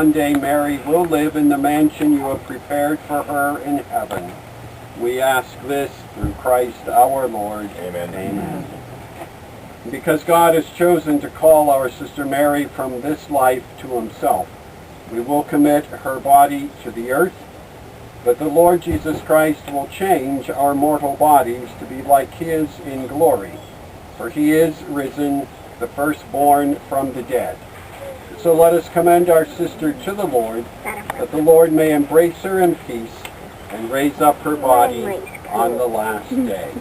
One day Mary will live in the mansion you have prepared for her in heaven. We ask this through Christ our Lord. Amen. Amen. Because God has chosen to call our Sister Mary from this life to himself, we will commit her body to the earth, but the Lord Jesus Christ will change our mortal bodies to be like his in glory, for he is risen, the firstborn from the dead. So let us commend our sister to the Lord, that the Lord may embrace her in peace and raise up her body on the last day.